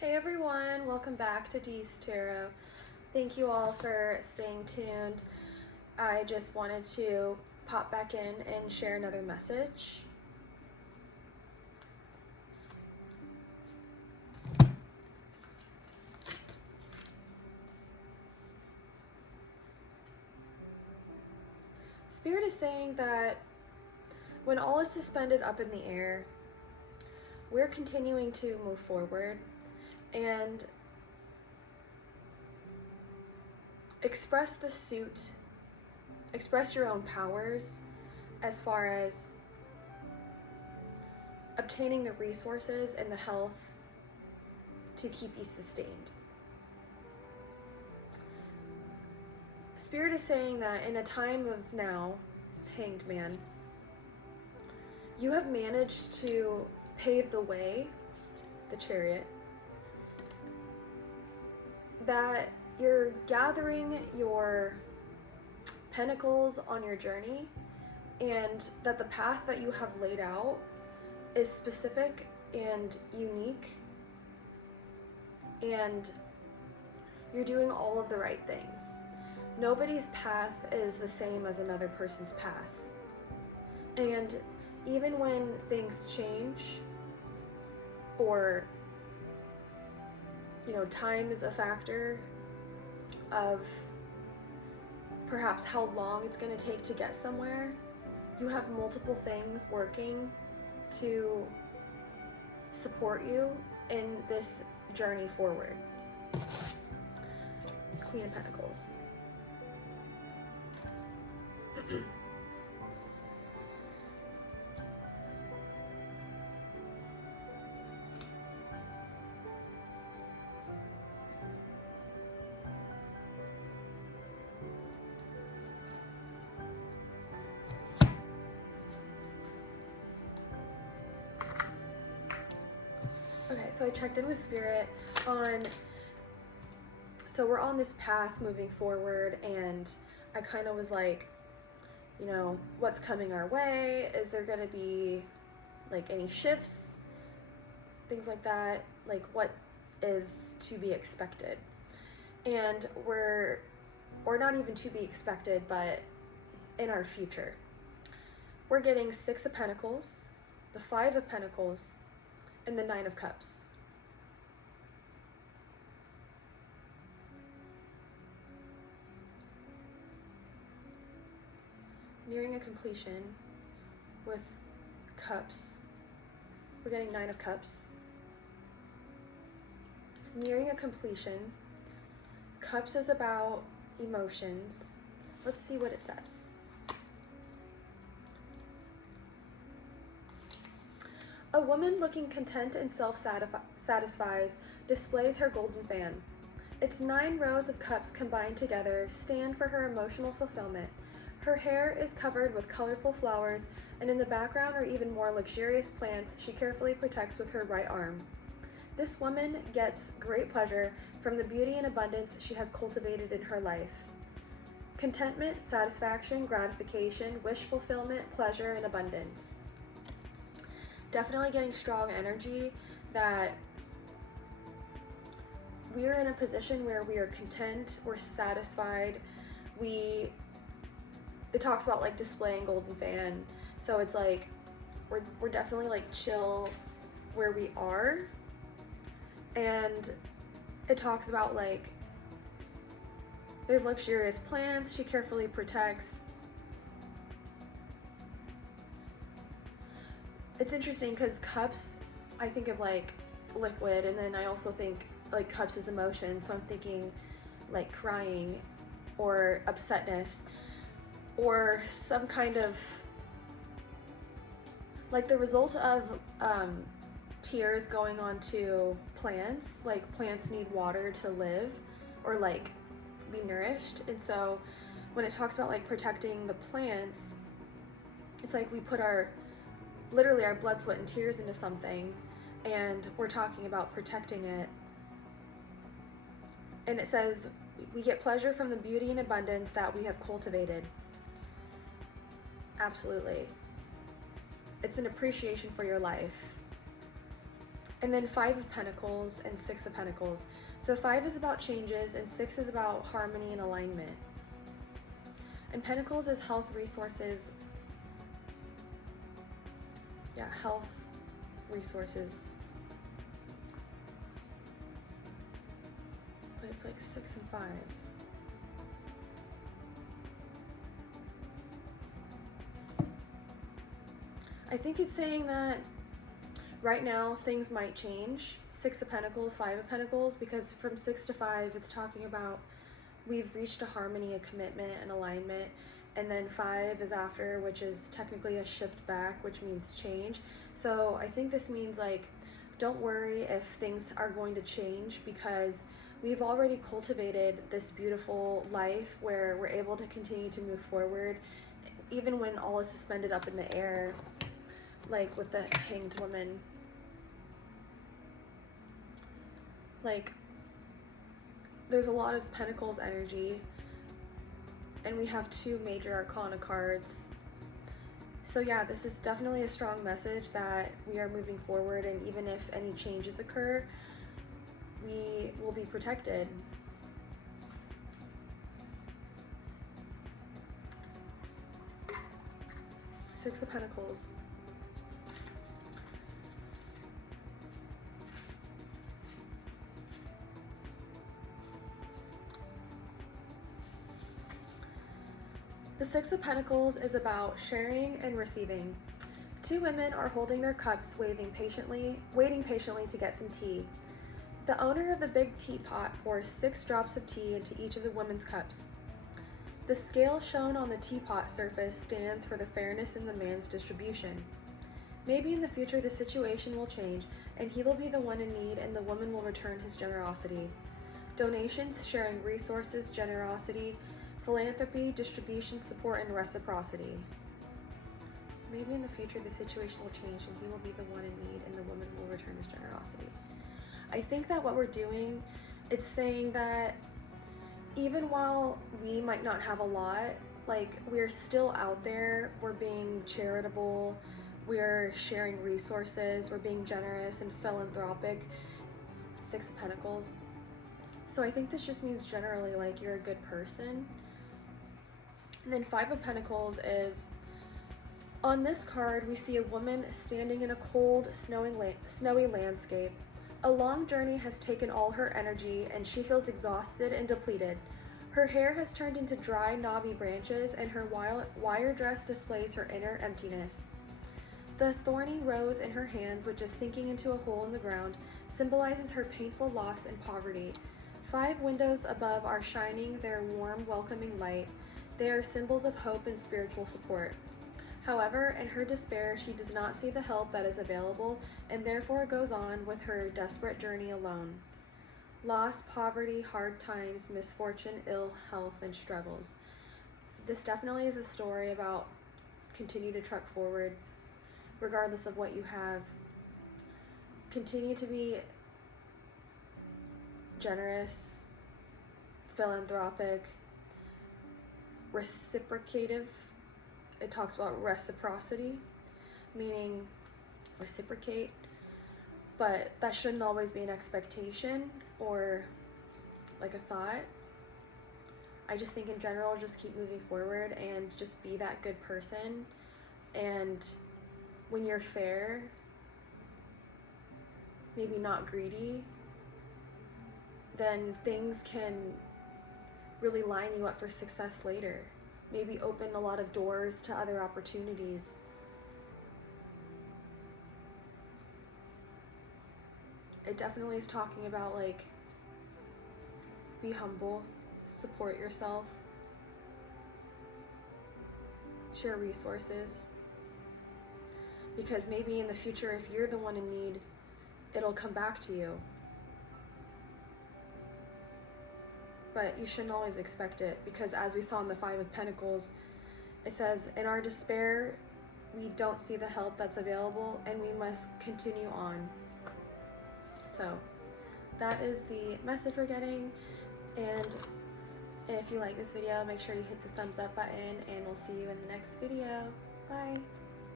Hey everyone, welcome back to Deez Tarot. Thank you all for staying tuned. I just wanted to pop back in and share another message. Spirit is saying that when all is suspended up in the air, we're continuing to move forward and express your own powers as far as obtaining the resources and the health to keep you sustained. Spirit is saying that in a time of now, Hanged Man, you have managed to pave the way, the Chariot, that you're gathering your pentacles on your journey, and that the path that you have laid out is specific and unique, and you're doing all of the right things. Nobody's path is the same as another person's path. And even when things change, or time is a factor of perhaps how long it's going to take to get somewhere, you have multiple things working to support you in this journey forward. Queen of Pentacles. Okay, so I checked in with Spirit so we're on this path moving forward, and I kind of was like, what's coming our way? Is there going to be like any shifts? Things like that, like what is to be expected? And or not even to be expected, but in our future. We're getting Six of Pentacles, the Five of Pentacles, and the Nine of Cups. Nearing a completion with Cups. We're getting Nine of Cups. Nearing a completion. Cups is about emotions. Let's see what it says. A woman looking content and self-satisfies displays her golden fan. Its 9 rows of cups combined together stand for her emotional fulfillment. Her hair is covered with colorful flowers, and in the background are even more luxurious plants she carefully protects with her right arm. This woman gets great pleasure from the beauty and abundance she has cultivated in her life. Contentment, satisfaction, gratification, wish fulfillment, pleasure, and abundance. Definitely getting strong energy that we're in a position where we are content, we're satisfied. It talks about like displaying golden fan, so it's like we're definitely like chill where we are. And it talks about like there's luxurious plants she carefully protects. It's interesting because cups, I think of like liquid, and then I also think like cups as emotion, so I'm thinking like crying or upsetness or some kind of like the result of tears going on to plants. Like plants need water to live or like be nourished, and so when it talks about like protecting the plants, it's like we put literally our blood, sweat, and tears into something, and we're talking about protecting it. And it says we get pleasure from the beauty and abundance that we have cultivated. Absolutely. It's an appreciation for your life. And then Five of Pentacles and Six of Pentacles. So 5 is about changes and 6 is about harmony and alignment. And Pentacles is health, resources. Yeah, health, resources. But it's like 6 and 5. I think it's saying that right now things might change. 6 of Pentacles, 5 of Pentacles, because from 6 to 5 it's talking about we've reached a harmony, a commitment, an alignment, and then 5 is after, which is technically a shift back, which means change. So I think this means like, don't worry if things are going to change, because we've already cultivated this beautiful life where we're able to continue to move forward, even when all is suspended up in the air, like with the Hanged Woman. Like, there's a lot of Pentacles energy, and we have 2 major Arcana cards. So yeah, this is definitely a strong message that we are moving forward, and even if any changes occur, we will be protected. Six of Pentacles. The Six of Pentacles is about sharing and receiving. 2 women are holding their cups, waiting patiently to get some tea. The owner of the big teapot pours 6 drops of tea into each of the women's cups. The scale shown on the teapot surface stands for the fairness in the man's distribution. Maybe in the future the situation will change, and he will be the one in need, and the woman will return his generosity. Donations, sharing resources, generosity, philanthropy, distribution, support, and reciprocity. Maybe in the future the situation will change and he will be the one in need and the woman will return his generosity. I think that what we're doing, it's saying that even while we might not have a lot, like, we're still out there, we're being charitable, we're sharing resources, we're being generous and philanthropic. 6 of Pentacles. So I think this just means generally like you're a good person. And then 5 of Pentacles is, on this card, we see a woman standing in a cold, snowy landscape. A long journey has taken all her energy, and she feels exhausted and depleted. Her hair has turned into dry, knobby branches, and her wire dress displays her inner emptiness. The thorny rose in her hands, which is sinking into a hole in the ground, symbolizes her painful loss and poverty. 5 windows above are shining their warm, welcoming light. They are symbols of hope and spiritual support. However, in her despair, she does not see the help that is available, and therefore goes on with her desperate journey alone. Loss, poverty, hard times, misfortune, ill health, and struggles. This definitely is a story about continue to trek forward, regardless of what you have. Continue to be generous, philanthropic, reciprocative. It talks about reciprocity, meaning reciprocate, but that shouldn't always be an expectation or like a thought. I just think in general, just keep moving forward and just be that good person. And when you're fair, maybe not greedy, then things can really line you up for success later. Maybe open a lot of doors to other opportunities. It definitely is talking about like, be humble, support yourself, share resources. Because maybe in the future, if you're the one in need, it'll come back to you. But you shouldn't always expect it, because as we saw in the 5 of Pentacles, it says, in our despair, we don't see the help that's available, and we must continue on. So that is the message we're getting. And if you like this video, make sure you hit the thumbs up button, and we'll see you in the next video. Bye.